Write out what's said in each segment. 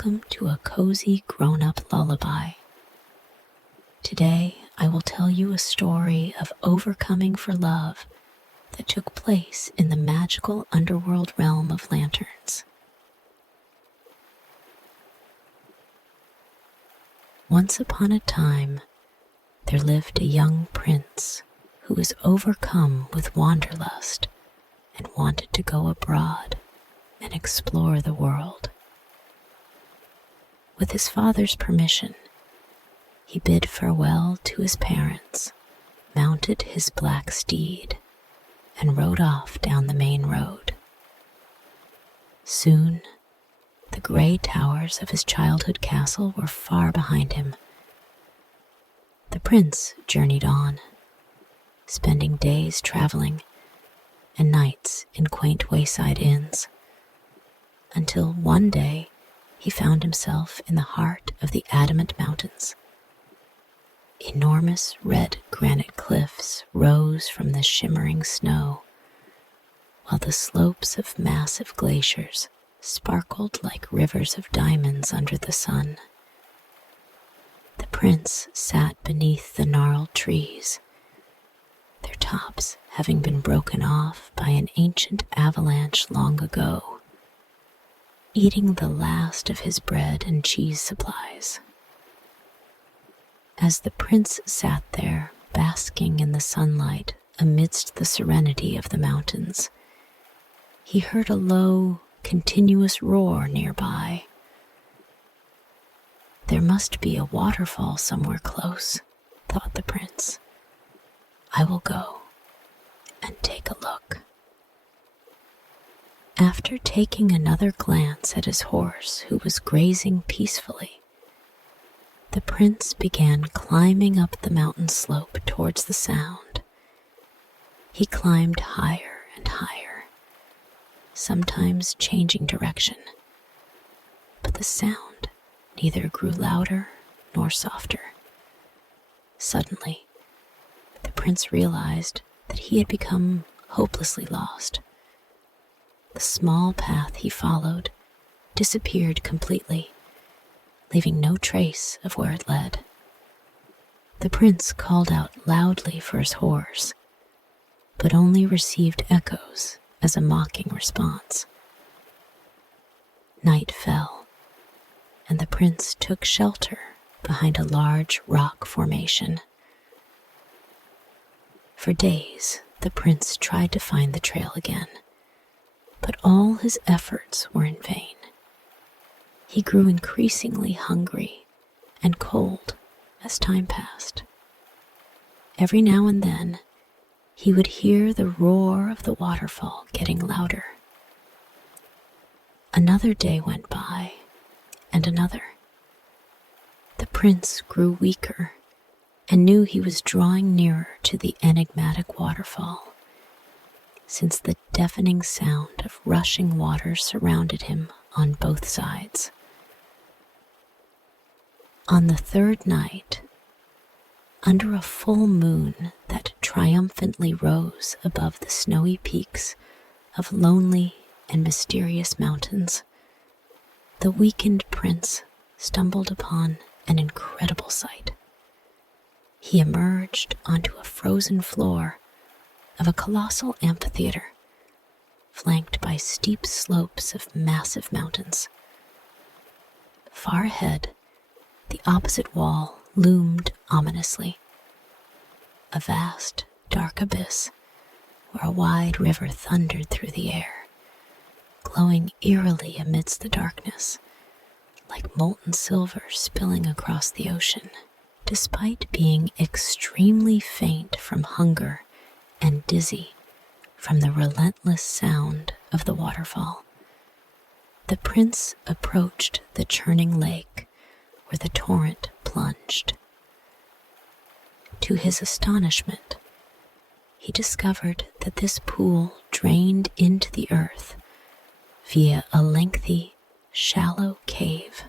welcome to a cozy grown-up lullaby. Today, I will tell you a story of overcoming for love that took place in the magical underworld realm of lanterns. Once upon a time, there lived a young prince who was overcome with wanderlust and wanted to go abroad and explore the world. With his father's permission, he bid farewell to his parents, mounted his black steed, and rode off down the main road. Soon, the gray towers of his childhood castle were far behind him. The prince journeyed on, spending days traveling and nights in quaint wayside inns, until one day he found himself in the heart of the Adamant Mountains. Enormous red granite cliffs rose from the shimmering snow, while the slopes of massive glaciers sparkled like rivers of diamonds under the sun. The prince sat beneath the gnarled trees, their tops having been broken off by an ancient avalanche long ago, eating the last of his bread and cheese supplies. As the prince sat there, basking in the sunlight amidst the serenity of the mountains, he heard a low, continuous roar nearby. There must be a waterfall somewhere close, thought the prince. I will go and take a look. After taking another glance at his horse, who was grazing peacefully, the prince began climbing up the mountain slope towards the sound. He climbed higher and higher, sometimes changing direction, but the sound neither grew louder nor softer. Suddenly, the prince realized that he had become hopelessly lost. The small path he followed disappeared completely, leaving no trace of where it led. The prince called out loudly for his horse, but only received echoes as a mocking response. Night fell, and the prince took shelter behind a large rock formation. For days, the prince tried to find the trail again, but all his efforts were in vain. He grew increasingly hungry and cold as time passed. Every now and then, he would hear the roar of the waterfall getting louder. Another day went by, and another. The prince grew weaker and knew he was drawing nearer to the enigmatic waterfall, since the deafening sound of rushing water surrounded him on both sides. On the third night, under a full moon that triumphantly rose above the snowy peaks of lonely and mysterious mountains, the weakened prince stumbled upon an incredible sight. He emerged onto a frozen floor of a colossal amphitheater, flanked by steep slopes of massive mountains. Far ahead, the opposite wall loomed ominously, a vast, dark abyss where a wide river thundered through the air, glowing eerily amidst the darkness, like molten silver spilling across the ocean. Despite being extremely faint from hunger and dizzy from the relentless sound of the waterfall, the prince approached the churning lake where the torrent plunged. To his astonishment, he discovered that this pool drained into the earth via a lengthy, shallow cave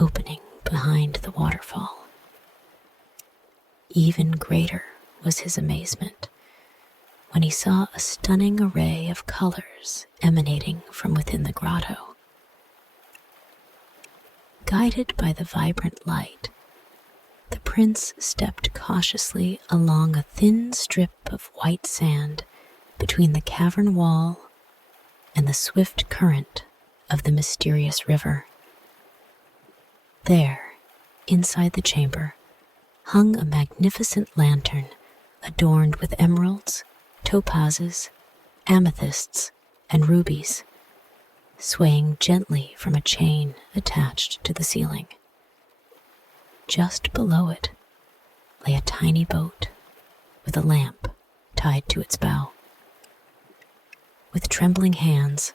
opening behind the waterfall. Even greater was his amazement when he saw a stunning array of colors emanating from within the grotto. Guided by the vibrant light, the prince stepped cautiously along a thin strip of white sand between the cavern wall and the swift current of the mysterious river. There, inside the chamber, hung a magnificent lantern adorned with emeralds, topazes, amethysts, and rubies, swaying gently from a chain attached to the ceiling. Just below it lay a tiny boat with a lamp tied to its bow. With trembling hands,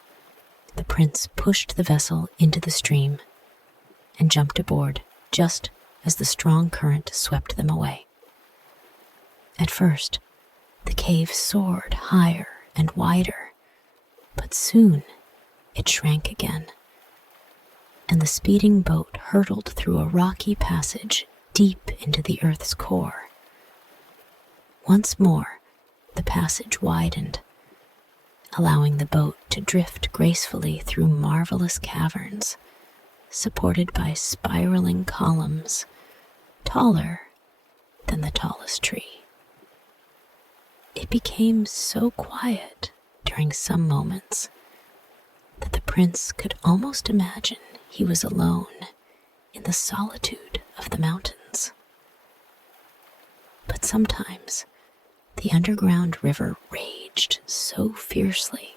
the prince pushed the vessel into the stream and jumped aboard just as the strong current swept them away. At first, the cave soared higher and wider, but soon it shrank again, and the speeding boat hurtled through a rocky passage deep into the earth's core. Once more, the passage widened, allowing the boat to drift gracefully through marvelous caverns, supported by spiraling columns, taller than the tallest tree. It became so quiet during some moments that the prince could almost imagine he was alone in the solitude of the mountains. But sometimes the underground river raged so fiercely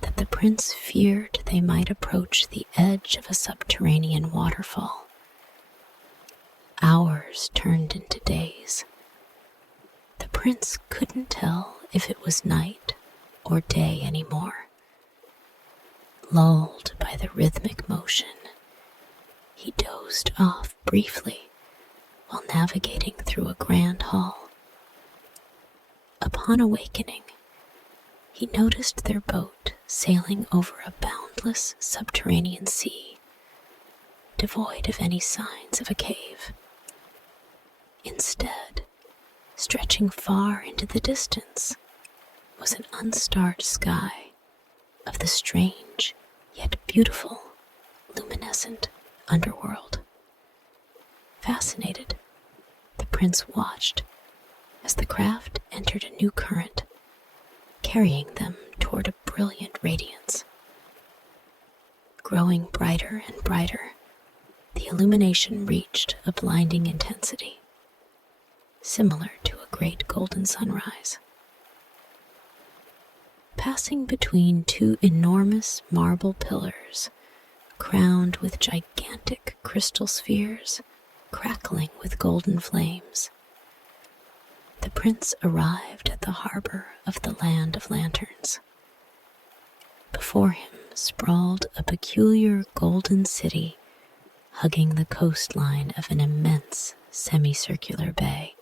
that the prince feared they might approach the edge of a subterranean waterfall. Hours turned into days. The prince couldn't tell if it was night or day anymore. Lulled by the rhythmic motion, he dozed off briefly while navigating through a grand hall. Upon awakening, he noticed their boat sailing over a boundless subterranean sea, devoid of any signs of a cave. Instead, stretching far into the distance, was an unstarred sky of the strange yet beautiful, luminescent underworld. Fascinated, the prince watched as the craft entered a new current, carrying them toward a brilliant radiance. Growing brighter and brighter, the illumination reached a blinding intensity, similar to a great golden sunrise. Passing between two enormous marble pillars, crowned with gigantic crystal spheres, crackling with golden flames, the prince arrived at the harbor of the Land of Lanterns. Before him sprawled a peculiar golden city, hugging the coastline of an immense semicircular bay.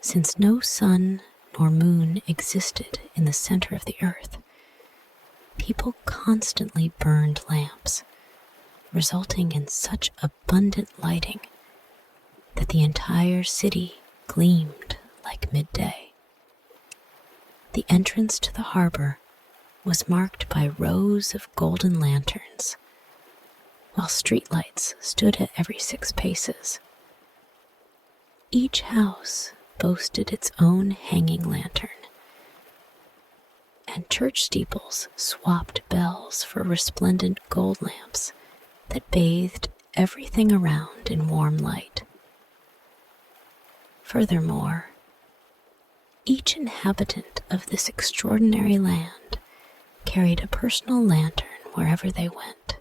Since no sun nor moon existed in the center of the earth, people constantly burned lamps, resulting in such abundant lighting that the entire city gleamed like midday. The entrance to the harbor was marked by rows of golden lanterns, while streetlights stood at every 6 paces. Each house boasted its own hanging lantern, and church steeples swapped bells for resplendent gold lamps that bathed everything around in warm light. Furthermore, each inhabitant of this extraordinary land carried a personal lantern wherever they went.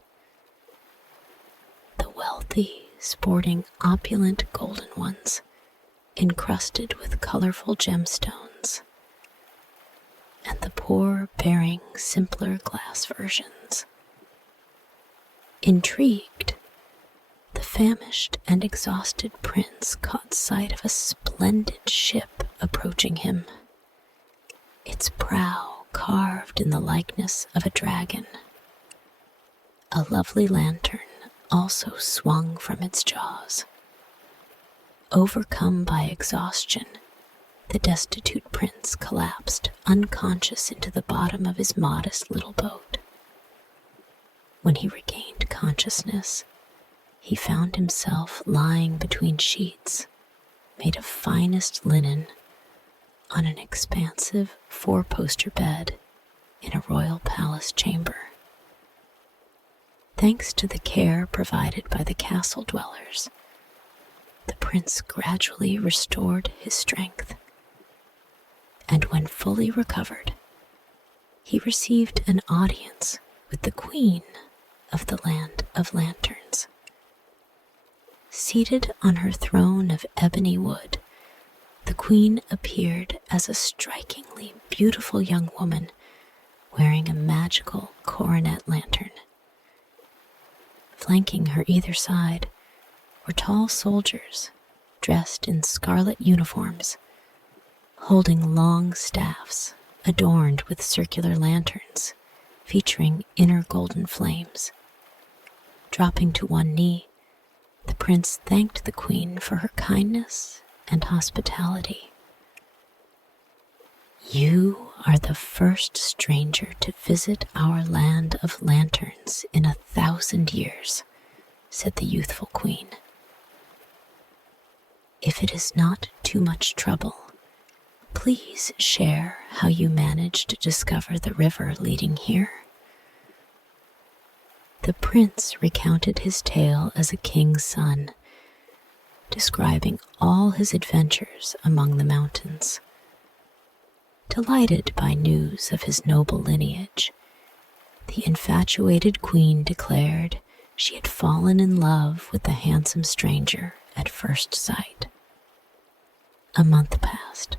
The wealthy sporting opulent golden ones, encrusted with colorful gemstones, and the poor bearing simpler glass versions. Intrigued, the famished and exhausted prince caught sight of a splendid ship approaching him, its prow carved in the likeness of a dragon. A lovely lantern also swung from its jaws. Overcome by exhaustion, the destitute prince collapsed unconscious into the bottom of his modest little boat. When he regained consciousness, he found himself lying between sheets made of finest linen on an expansive four-poster bed in a royal palace chamber. Thanks to the care provided by the castle dwellers, the prince gradually restored his strength, and when fully recovered, he received an audience with the queen of the Land of Lanterns. Seated on her throne of ebony wood, the queen appeared as a strikingly beautiful young woman wearing a magical coronet lantern. Flanking her either side were tall soldiers dressed in scarlet uniforms, holding long staffs adorned with circular lanterns featuring inner golden flames. Dropping to one knee, the prince thanked the queen for her kindness and hospitality. "You are the first stranger to visit our land of lanterns in 1,000 years," said the youthful queen. "If it is not too much trouble, please share how you managed to discover the river leading here." The prince recounted his tale as a king's son, describing all his adventures among the mountains. Delighted by news of his noble lineage, the infatuated queen declared she had fallen in love with the handsome stranger at first sight. A month passed,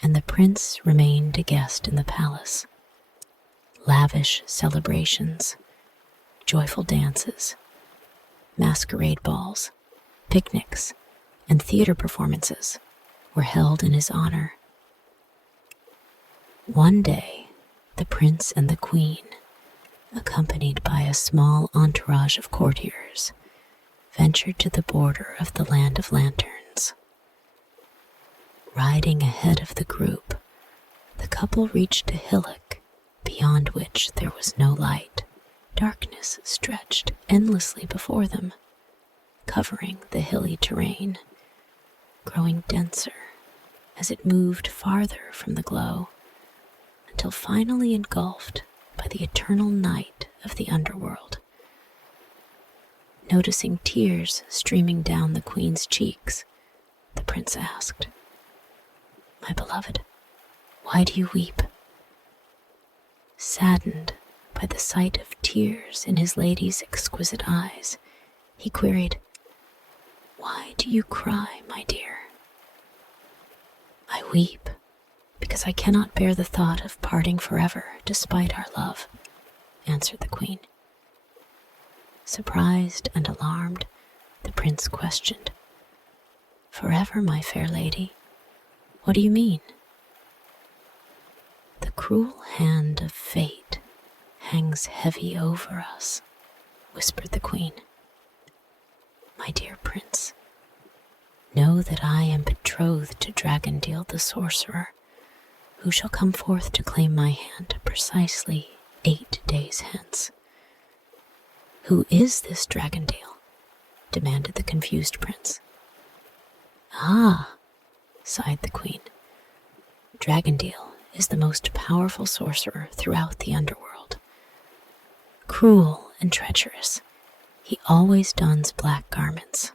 and the prince remained a guest in the palace. Lavish celebrations, joyful dances, masquerade balls, picnics, and theater performances were held in his honor. One day, the prince and the queen, accompanied by a small entourage of courtiers, ventured to the border of the Land of Lanterns. Riding ahead of the group, the couple reached a hillock beyond which there was no light. Darkness stretched endlessly before them, covering the hilly terrain, growing denser as it moved farther from the glow, until finally engulfed by the eternal night of the underworld. Noticing tears streaming down the queen's cheeks, the prince asked, "My beloved, why do you weep?" Saddened by the sight of tears in his lady's exquisite eyes, he queried, "Why do you cry, my dear?" "I weep because I cannot bear the thought of parting forever despite our love," answered the queen. Surprised and alarmed, the prince questioned, "Forever, my fair lady? What do you mean?" "The cruel hand of fate hangs heavy over us," whispered the queen. "My dear prince, know that I am betrothed to Dragondeel the sorcerer, who shall come forth to claim my hand precisely 8 days hence." "Who is this Dragondeel?" demanded the confused prince. "Ah," sighed the queen, "Dragondeel is the most powerful sorcerer throughout the underworld. Cruel and treacherous, he always dons black garments.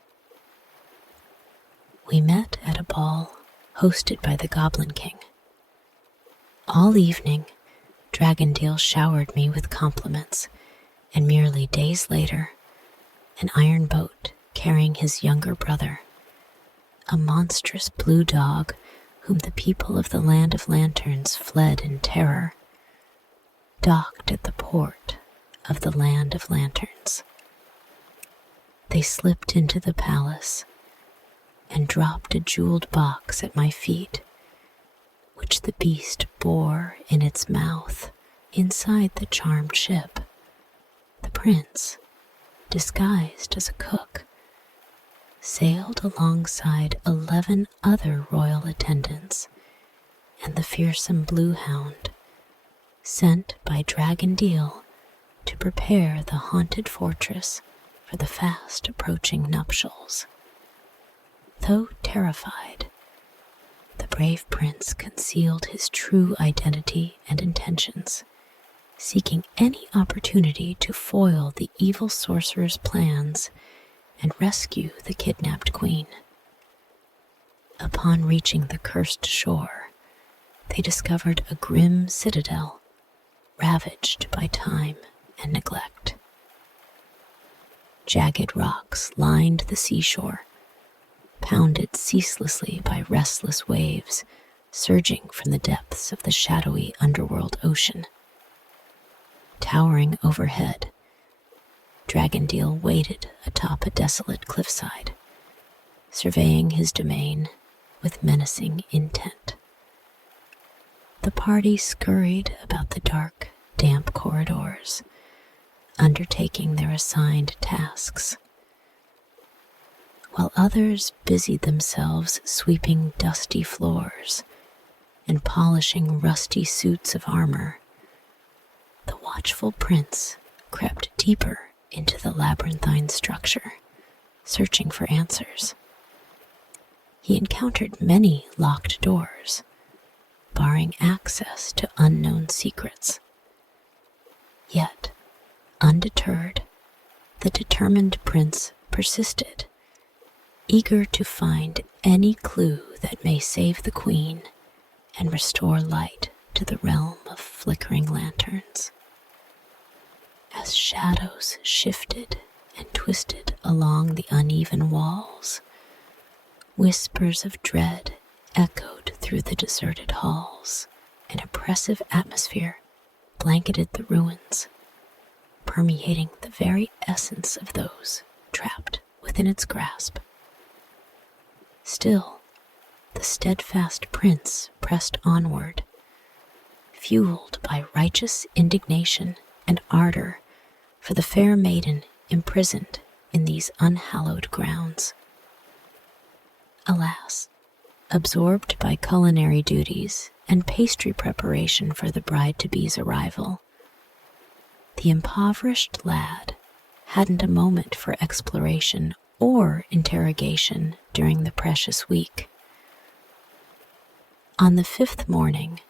We met at a ball hosted by the Goblin King. All evening, Dragondeel showered me with compliments, and merely days later, an iron boat carrying his younger brother, a monstrous blue dog whom the people of the Land of Lanterns fled in terror, docked at the port of the Land of Lanterns. They slipped into the palace and dropped a jeweled box at my feet, which the beast bore in its mouth. Inside the charmed ship, the prince, disguised as a cook, sailed alongside 11 other royal attendants and the fearsome blue hound, sent by Dragondeel to prepare the haunted fortress for the fast approaching nuptials. Though terrified, the brave prince concealed his true identity and intentions, seeking any opportunity to foil the evil sorcerer's plans and rescue the kidnapped queen. Upon reaching the cursed shore, they discovered a grim citadel, ravaged by time and neglect. Jagged rocks lined the seashore, pounded ceaselessly by restless waves surging from the depths of the shadowy underworld ocean. Towering overhead, Dragondeel waited atop a desolate cliffside, surveying his domain with menacing intent. The party scurried about the dark, damp corridors, undertaking their assigned tasks, while others busied themselves sweeping dusty floors and polishing rusty suits of armor. The watchful prince crept deeper into the labyrinthine structure, searching for answers. He encountered many locked doors, barring access to unknown secrets. Yet, undeterred, the determined prince persisted, eager to find any clue that may save the queen and restore light to the realm of flickering lanterns. As shadows shifted and twisted along the uneven walls, whispers of dread echoed through the deserted halls. An oppressive atmosphere blanketed the ruins, permeating the very essence of those trapped within its grasp. Still, the steadfast prince pressed onward, fueled by righteous indignation and ardor for the fair maiden imprisoned in these unhallowed grounds. Alas, absorbed by culinary duties and pastry preparation for the bride-to-be's arrival, the impoverished lad hadn't a moment for exploration or interrogation during the precious week. On the 5th morning,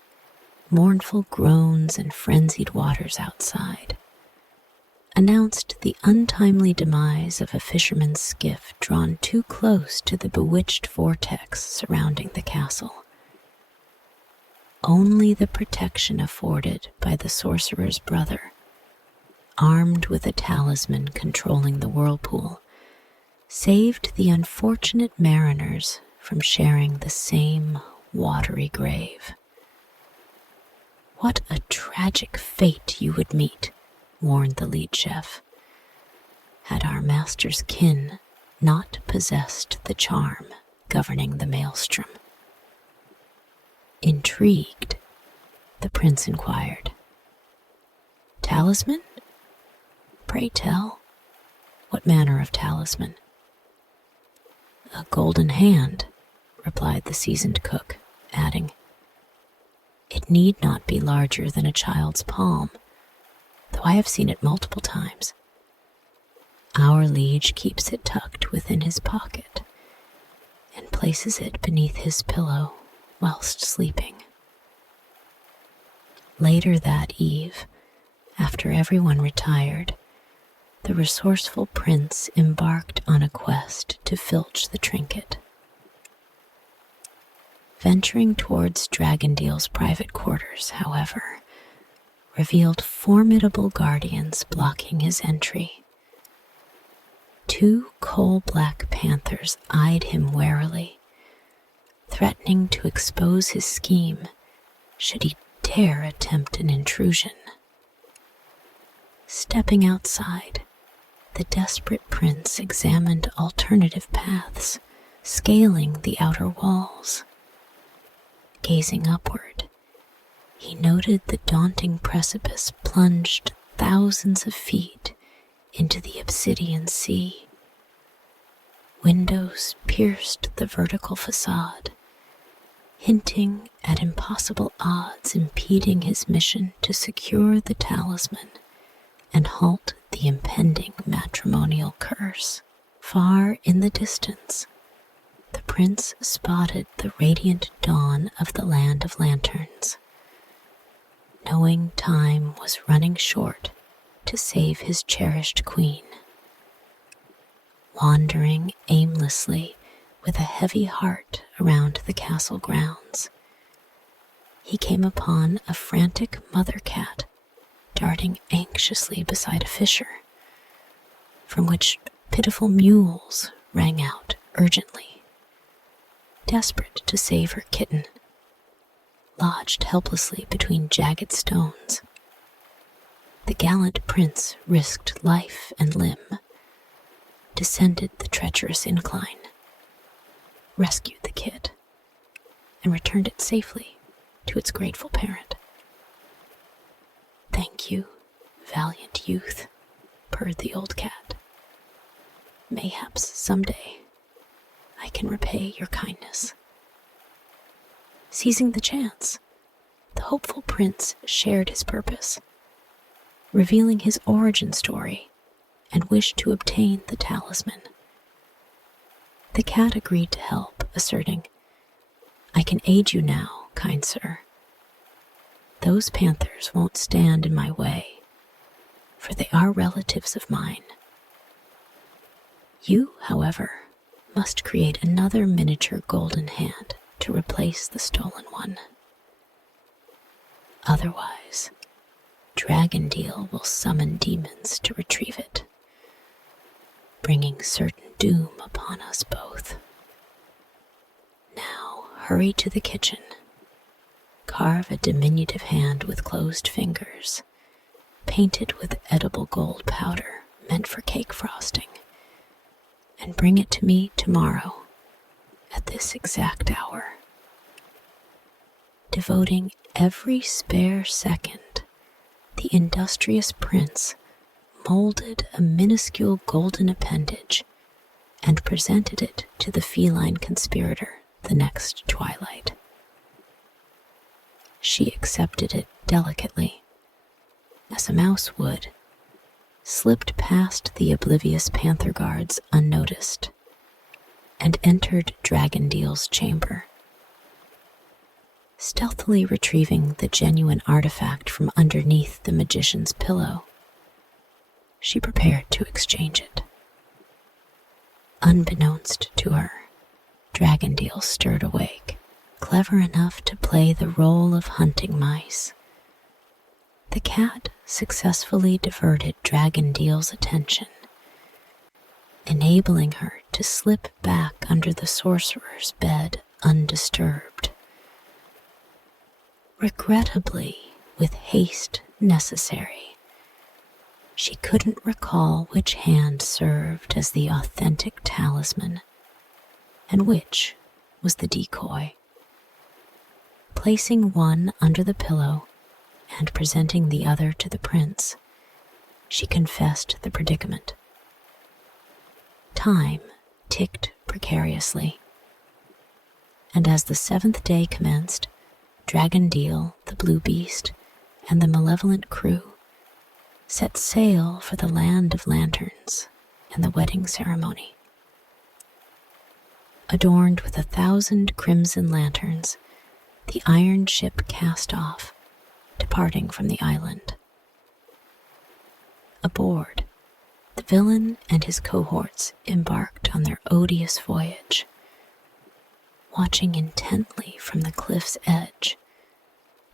mournful groans and frenzied waters outside announced the untimely demise of a fisherman's skiff drawn too close to the bewitched vortex surrounding the castle. Only the protection afforded by the sorcerer's brother, armed with a talisman controlling the whirlpool, saved the unfortunate mariners from sharing the same watery grave. What a tragic fate you would meet, warned the lead chef, had our master's kin not possessed the charm governing the maelstrom. Intrigued, the prince inquired, "Talisman? Pray tell, what manner of talisman?" "A golden hand," replied the seasoned cook, adding, "It need not be larger than a child's palm, though I have seen it multiple times. Our liege keeps it tucked within his pocket and places it beneath his pillow whilst sleeping." Later that eve, after everyone retired, the resourceful prince embarked on a quest to filch the trinket. Venturing towards Dragondeel's private quarters, however, revealed formidable guardians blocking his entry. 2 coal-black panthers eyed him warily, threatening to expose his scheme should he dare attempt an intrusion. Stepping outside, the desperate prince examined alternative paths, scaling the outer walls. Gazing upward, he noted the daunting precipice plunged thousands of feet into the obsidian sea. Windows pierced the vertical facade, hinting at impossible odds impeding his mission to secure the talisman and halt the impending matrimonial curse. Far in the distance, the prince spotted the radiant dawn of the land of lanterns. Knowing time was running short to save his cherished queen. Wandering aimlessly with a heavy heart around the castle grounds, he came upon a frantic mother cat darting anxiously beside a fissure, from which pitiful mewls rang out urgently, desperate to save her kitten, lodged helplessly between jagged stones. The gallant prince risked life and limb, descended the treacherous incline, rescued the kit, and returned it safely to its grateful parent. "Thank you, valiant youth," purred the old cat. "Mayhaps someday I can repay your kindness." Seizing the chance, the hopeful prince shared his purpose, revealing his origin story and wish to obtain the talisman. The cat agreed to help, asserting, "I can aid you now, kind sir. Those panthers won't stand in my way, for they are relatives of mine. You, however, must create another miniature golden hand to replace the stolen one. Otherwise, Dragondeel will summon demons to retrieve it, bringing certain doom upon us both. Now hurry to the kitchen, carve a diminutive hand with closed fingers, painted with edible gold powder meant for cake frosting, and bring it to me tomorrow at this exact hour." Devoting every spare second, the industrious prince molded a minuscule golden appendage and presented it to the feline conspirator the next twilight. She accepted it delicately, as a mouse would, slipped past the oblivious panther guards unnoticed, and entered Dragondeel's chamber. Stealthily retrieving the genuine artifact from underneath the magician's pillow, she prepared to exchange it. Unbeknownst to her, Dragondeel stirred awake, clever enough to play the role of hunting mice. The cat successfully diverted Dragondeel's attention, enabling her to slip back under the sorcerer's bed undisturbed. Regrettably, with haste necessary, she couldn't recall which hand served as the authentic talisman and which was the decoy. Placing one under the pillow and presenting the other to the prince, she confessed the predicament. Time ticked precariously, and as the 7th day commenced, Dragondeel, the blue beast, and the malevolent crew set sail for the land of lanterns and the wedding ceremony. Adorned with 1,000 crimson lanterns, the iron ship cast off, departing from the island. Aboard, the villain and his cohorts embarked on their odious voyage. Watching intently from the cliff's edge,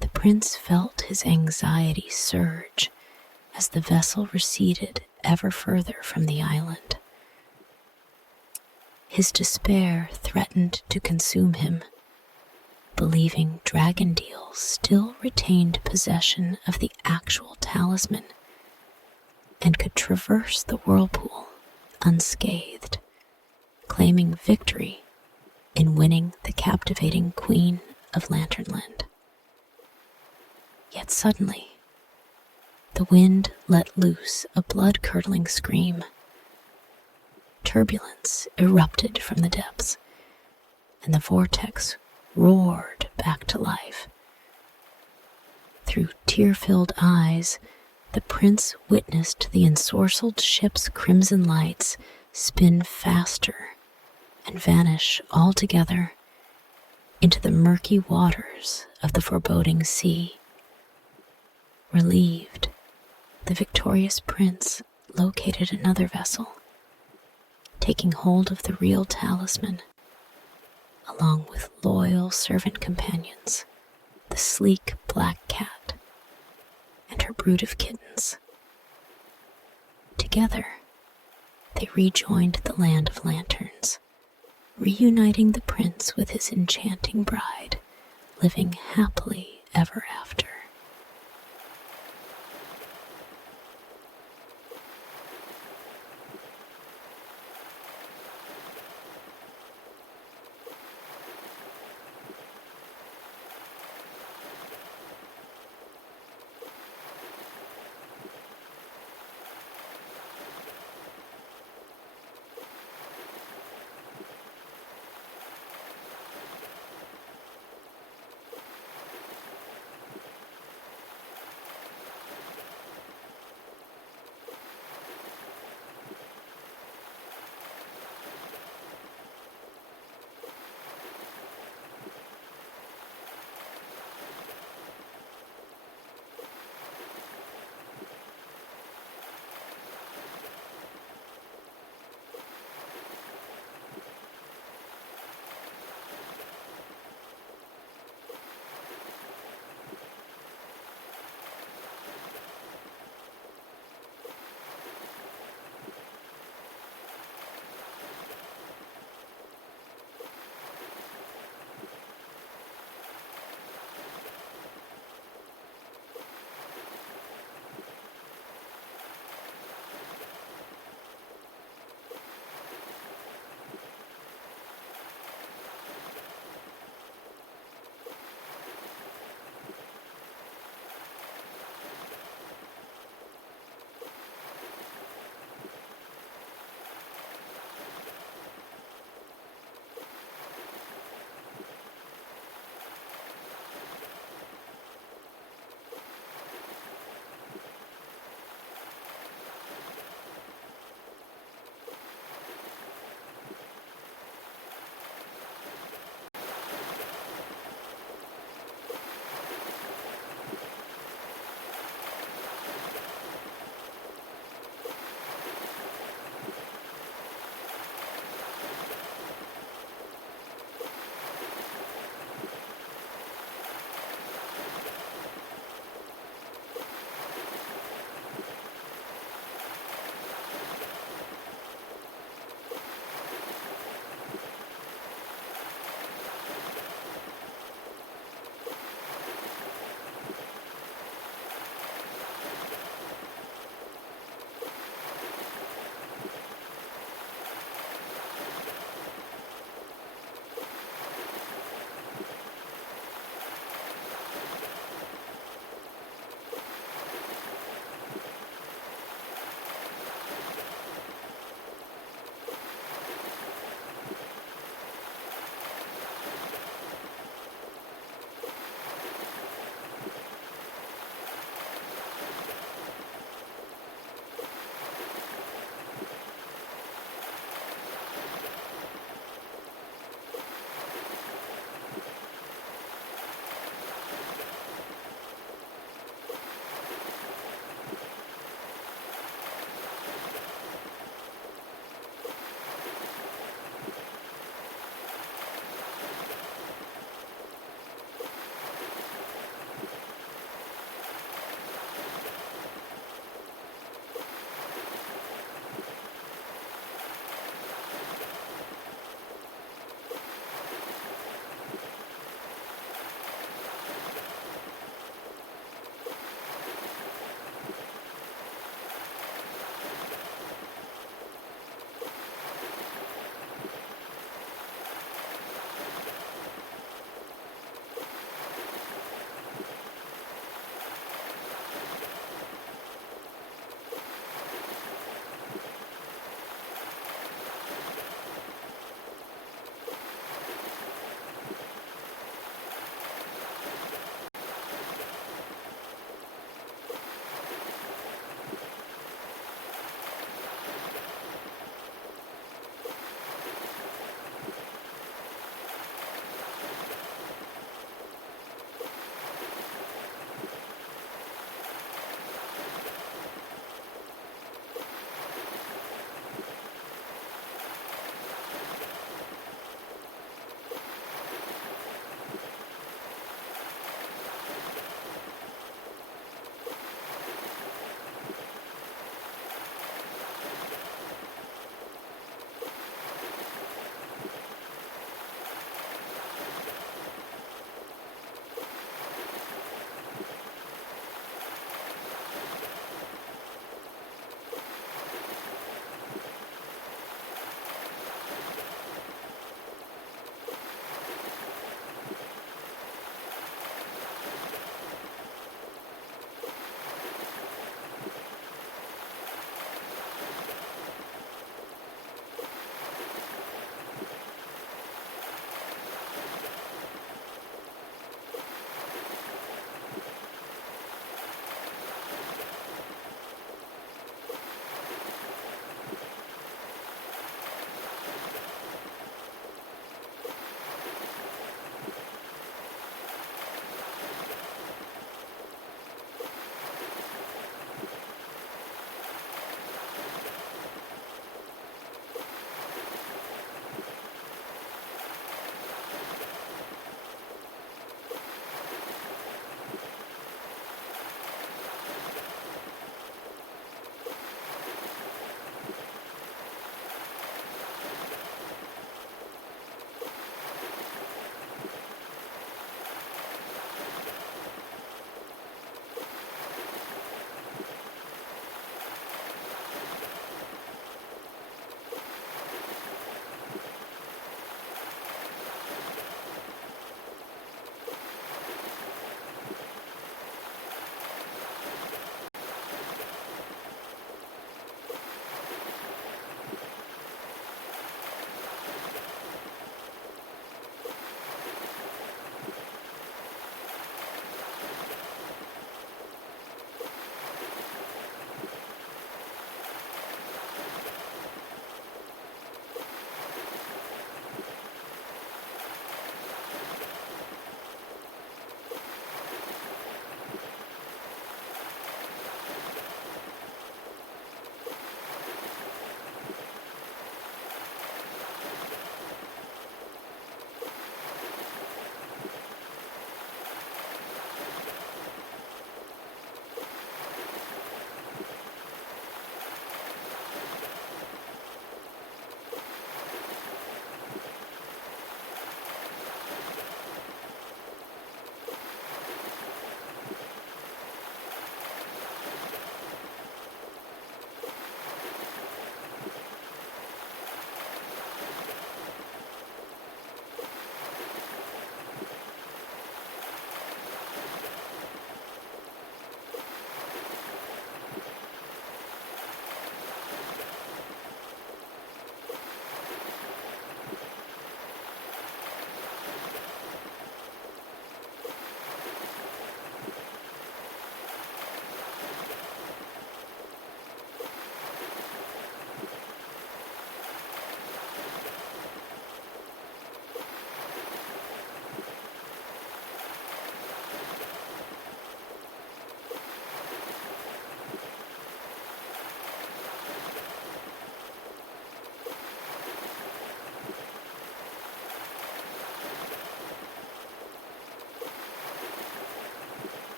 the prince felt his anxiety surge as the vessel receded ever further from the island. His despair threatened to consume him, believing Dragondeel still retained possession of the actual talisman and could traverse the whirlpool unscathed, claiming victory in winning the captivating Queen of Lanternland. Yet suddenly, the wind let loose a blood-curdling scream. Turbulence erupted from the depths, and the vortex roared back to life. Through tear-filled eyes, the prince witnessed the ensorcelled ship's crimson lights spin faster and vanish altogether into the murky waters of the foreboding sea. Relieved, the victorious prince located another vessel, taking hold of the real talisman, along with loyal servant companions, the sleek black cat and her brood of kittens. Together, they rejoined the land of lanterns, reuniting the prince with his enchanting bride, living happily ever after.